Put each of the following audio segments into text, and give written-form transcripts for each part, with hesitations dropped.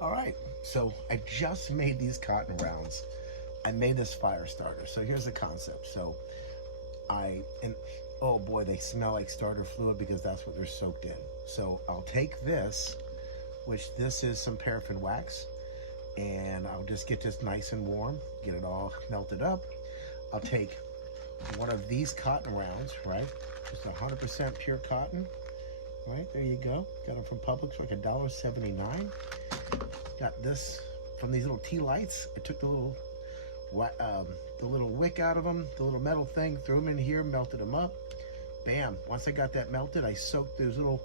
All right, so I just made these cotton rounds. I made this fire starter. So here's the concept. So and oh boy, they smell like starter fluid because that's what they're soaked in. So I'll take this, which this is some paraffin wax, and I'll just get this nice and warm, get it all melted up. I'll take one of these cotton rounds, right? Just 100% pure cotton. Right, there you go. Got them from Publix for like $1.79. Got this from these little tea lights. I took the little wick out of them, the little metal thing, threw them in here, melted them up. Bam. Once I got that melted, I soaked those little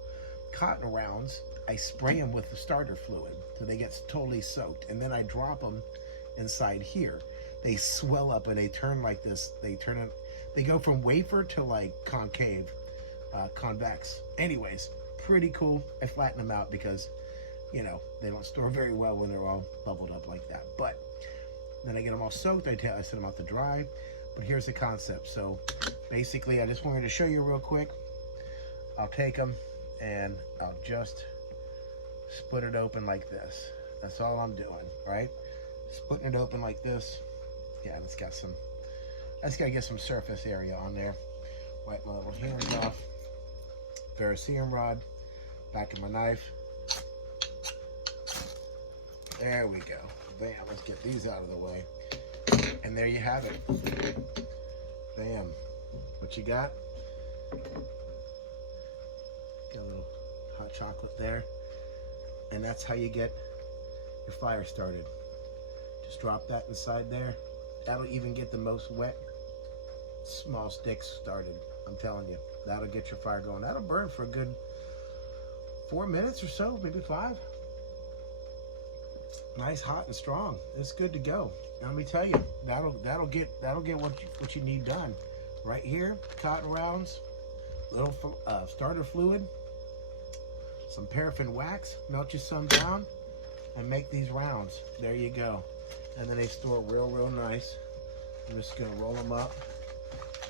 cotton rounds. I spray them with the starter fluid so they get totally soaked. And then I drop them inside here. They swell up and they turn like this. They go from wafer to like concave. Convex. Anyways, pretty cool. I flatten them out because, you know, they don't store very well when they're all bubbled up like that. But then I get them all soaked. I send them out to dry. But here's the concept. So basically, I just wanted to show you real quick. I'll take them and I'll just split it open like this. That's all I'm doing, right? Splitting it open like this. Yeah, I just gotta get some surface area on there. Wipe my little hands off. Ferrocerium rod, back of my knife. There we go. Bam, let's get these out of the way. And there you have it. Bam. What you got? Got a little hot chocolate there. And that's how you get your fire started. Just drop that inside there. That'll even get the most wet small sticks started. I'm telling you, that'll get your fire going. That'll burn for a good 4 minutes or so, maybe 5. Nice, hot and strong. It's good to go. Now, let me tell you, that'll get what you need done. Right here, cotton rounds, little starter fluid, some paraffin wax. Melt you some down, and make these rounds. There you go. And then they store real nice. I'm just gonna roll them up.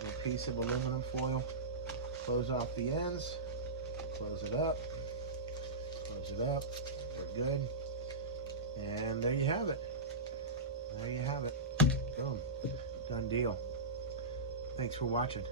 A piece of aluminum foil, close off the ends, close it up, we're good, and there you have it. Boom, done deal. Thanks for watching.